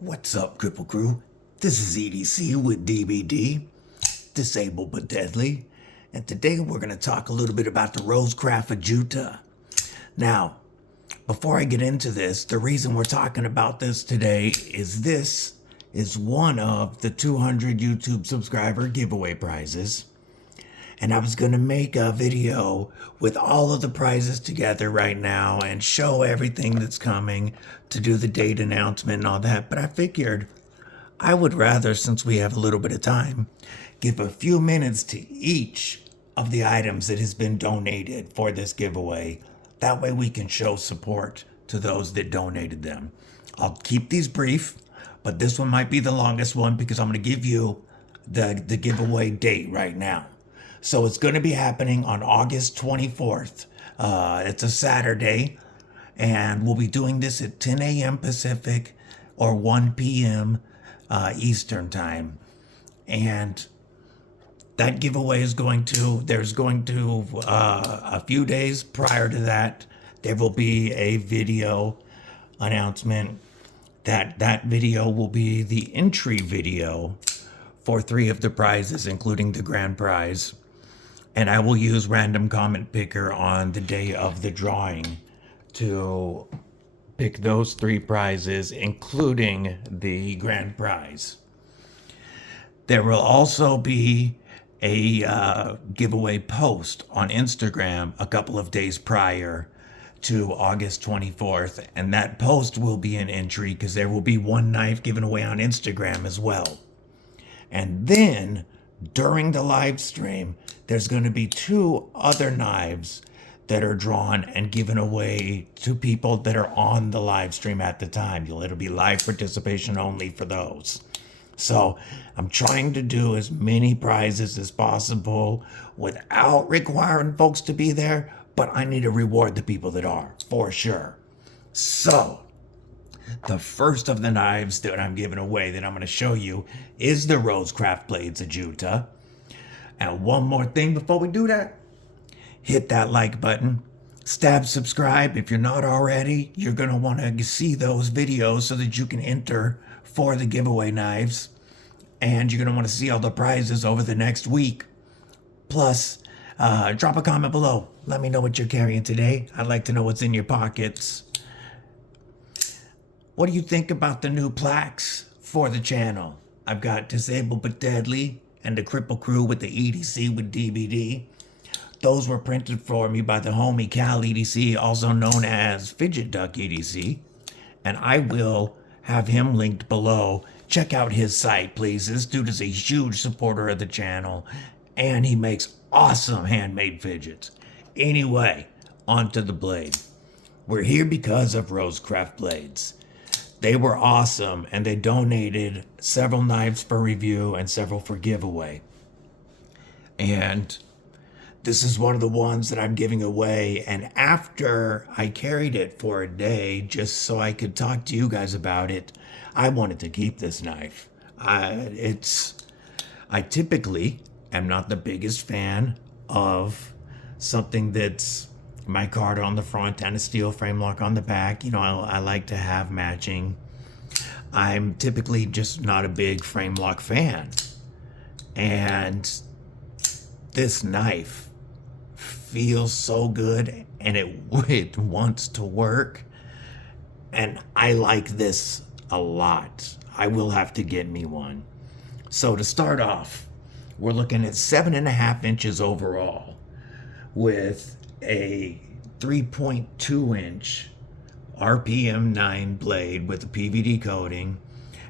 What's up, Cripple Crew? This is EDC with DBD, Disabled but Deadly, and today we're going to talk a little bit about the Rosecraft Blades. Now, before I get into this, the reason we're talking about this today is this is one of the 200 YouTube subscriber giveaway prizes. And I was going to make a video with all of the prizes together right now and show everything that's coming to do the date announcement and all that. But I figured I would rather, since we have a little bit of time, give a few minutes to each of the items that has been donated for this giveaway. That way we can show support to those that donated them. I'll keep these brief, but this one might be the longest one because I'm going to give you the giveaway date right now. So it's going to be happening on August 24th. It's a Saturday, and we'll be doing this at 10 a.m. Pacific or 1 p.m. Eastern time. And that giveaway is there's going to, a few days prior to that, there will be a video announcement. That video will be the entry video for 3 of the prizes, including the grand prize. And I will use random comment picker on the day of the drawing to pick those 3 prizes, including the grand prize. There will also be a giveaway post on Instagram a couple of days prior to August 24th. And that post will be an entry because there will be one knife given away on Instagram as well. And then during the live stream, there's going to be 2 other knives that are drawn and given away to people that are on the live stream at the time. It'll be live participation only for those. So I'm trying to do as many prizes as possible without requiring folks to be there, but I need to reward the people that are, for sure. So the first of the knives that I'm giving away that I'm going to show you is the Rosecraft Blades of Utah. And one more thing before we do that, hit that like button, stab subscribe if you're not already. You're going to want to see those videos so that you can enter for the giveaway knives. And you're going to want to see all the prizes over the next week. Plus, drop a comment below. Let me know what you're carrying today. I'd like to know what's in your pockets. What do you think about the new plaques for the channel? I've got Disabled but Deadly and the Cripple Crew with the EDC with DBD. Those were printed for me by the homie Cal EDC, also known as Fidget Duck EDC. And I will have him linked below. Check out his site, please. This dude is a huge supporter of the channel, and he makes awesome handmade fidgets. Anyway, onto the blade. We're here because of Rosecraft Blades. They were awesome, and they donated several knives for review and several for giveaway. And this is one of the ones that I'm giving away. And after I carried it for a day, just so I could talk to you guys about it, I wanted to keep this knife. I typically am not the biggest fan of something that's micarta on the front and a steel frame lock on the back. You know, I like to have matching. I'm typically just not a big frame lock fan. And this knife feels so good, and it wants to work. And I like this a lot. I will have to get me one. So to start off, we're looking at 7.5 inches overall with a 3.2 inch RPM 9 blade with a PVD coating.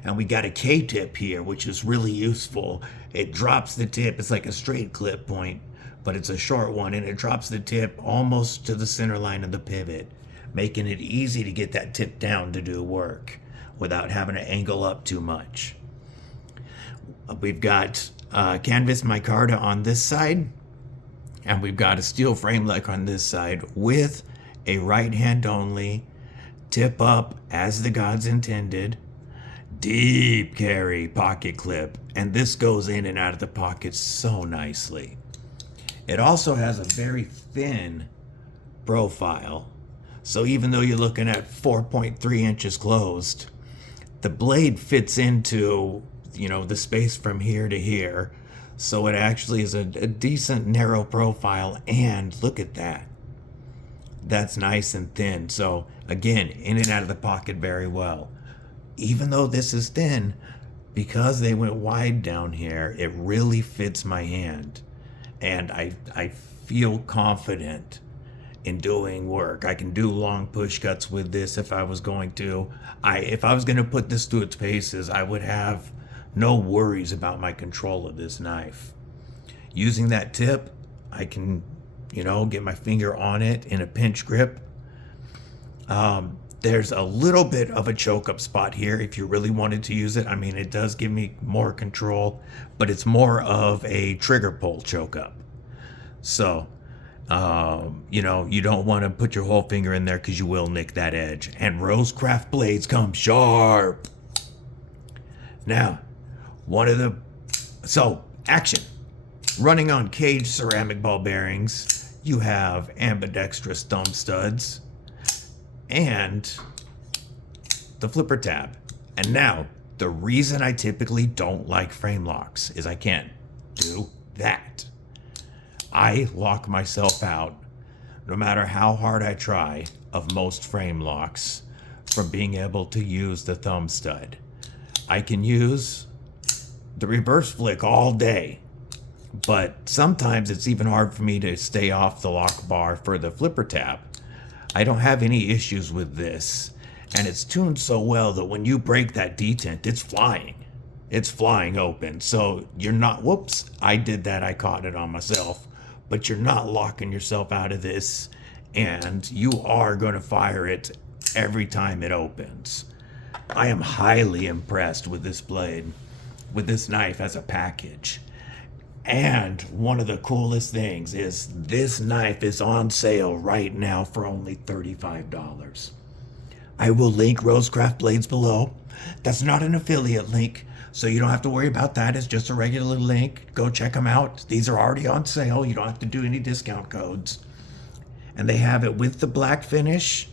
And we got a K-tip here, which is really useful. It drops the tip. It's like a straight clip point, but it's a short one, and it drops the tip almost to the center line of the pivot, making it easy to get that tip down to do work without having to angle up too much. We've got canvas micarta on this side, and we've got a steel frame lock on this side with a right hand only, tip up as the gods intended, deep carry pocket clip, and this goes in and out of the pocket so nicely. It also has a very thin profile, so even though you're looking at 4.3 inches closed, the blade fits into, the space from here to here. So it actually is a decent narrow profile, and look at that. That's nice and thin. So again, in and out of the pocket very well. Even though this is thin, because they went wide down here, it really fits my hand. And I feel confident in doing work. I can do long push cuts with this if I was going to. If I was going to put this through its paces, I would have no worries about my control of this knife. Using that tip, I can, get my finger on it in a pinch grip. There's a little bit of a choke up spot here if you really wanted to use it. I mean, it does give me more control, but it's more of a trigger pull choke up. So, you don't want to put your whole finger in there because you will nick that edge. And Rosecraft Blades come sharp. Now, action. Running on caged ceramic ball bearings, you have ambidextrous thumb studs and the flipper tab. And now, the reason I typically don't like frame locks is I can't do that. I lock myself out, no matter how hard I try, of most frame locks from being able to use the thumb stud. I can use the reverse flick all day, but sometimes it's even hard for me to stay off the lock bar for the flipper tab. I don't have any issues with this, and it's tuned so well that when you break that detent, it's flying. It's flying open, so you're not, whoops, I did that, I caught it on myself, but you're not locking yourself out of this, and you are going to fire it every time it opens. I am highly impressed with this blade, with this knife as a package. And one of the coolest things is this knife is on sale right now for only $35. I will link Rosecraft Blades below. That's not an affiliate link, so you don't have to worry about that. It's just a regular link. Go check them out. These are already on sale. You don't have to do any discount codes. And they have it with the black finish,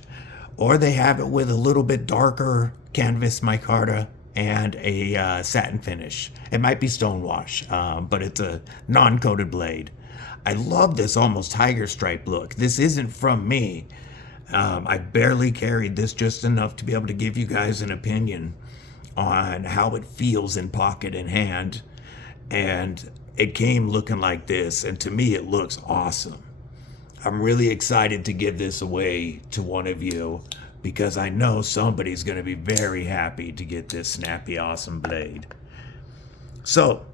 or they have it with a little bit darker canvas micarta and a satin finish. It might be stonewash, but it's a non-coated blade. I love this almost tiger stripe look. This isn't from me. I barely carried this just enough to be able to give you guys an opinion on how it feels in pocket and hand. And it came looking like this, and to me it looks awesome. I'm really excited to give this away to one of you, because I know somebody's going to be very happy to get this snappy, awesome blade. So,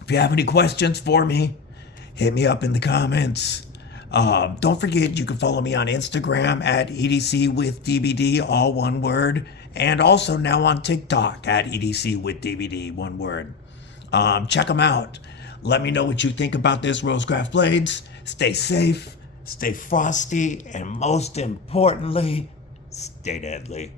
if you have any questions for me, hit me up in the comments. Don't forget, you can follow me on Instagram at EDC with DBD, all one word, and also now on TikTok at EDC with DBD, one word. Check them out. Let me know what you think about this Rosecraft Blades. Stay safe, stay frosty, and most importantly, stay deadly.